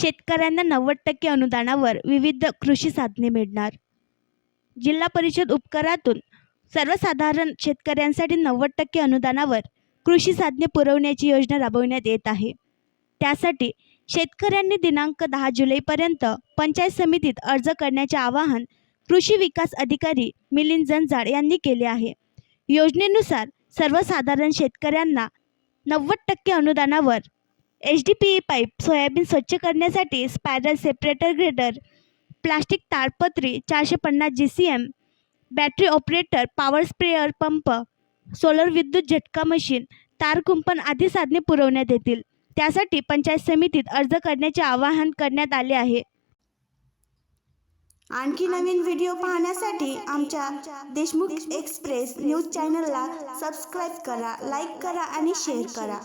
शेतकऱ्यांना 90% अनुदानावर विविध कृषी साधने मिळणार. जिल्हा परिषद उपकरातून सर्वसाधारण शेतकऱ्यांसाठी 90% अनुदानावर कृषी साधने पुरवण्याची योजना राबवण्यात येत आहे. त्यासाठी शेतकऱ्यांनी दिनांक 10 जुलैपर्यंत पंचायत समितीत अर्ज करण्याचे आवाहन कृषी विकास अधिकारी मिलिंद जंजाळ यांनी केले आहे. योजनेनुसार सर्वसाधारण शेतकऱ्यांना 90% अनुदानावर HDPE पाईप, सोयाबीन स्वच्छ करण्यासाठी स्पायरल सेपरेटर ग्रेडर, प्लास्टिक ताडपत्री 450 GCM, battery operator power sprayer pump, solar विद्युत झटका मशीन, तार कुंपण आदी साधने पुरवण्यात येतील. त्यासाठी पंचायत समितीत अर्ज करण्याचे आवाहन करण्यात आले आहे. आणखी नवीन व्हिडिओ पाहण्यासाठी आमच्या देशमुख एक्सप्रेस न्यूज चॅनलला सबस्क्राईब करा, लाईक करा आणि शेअर करा.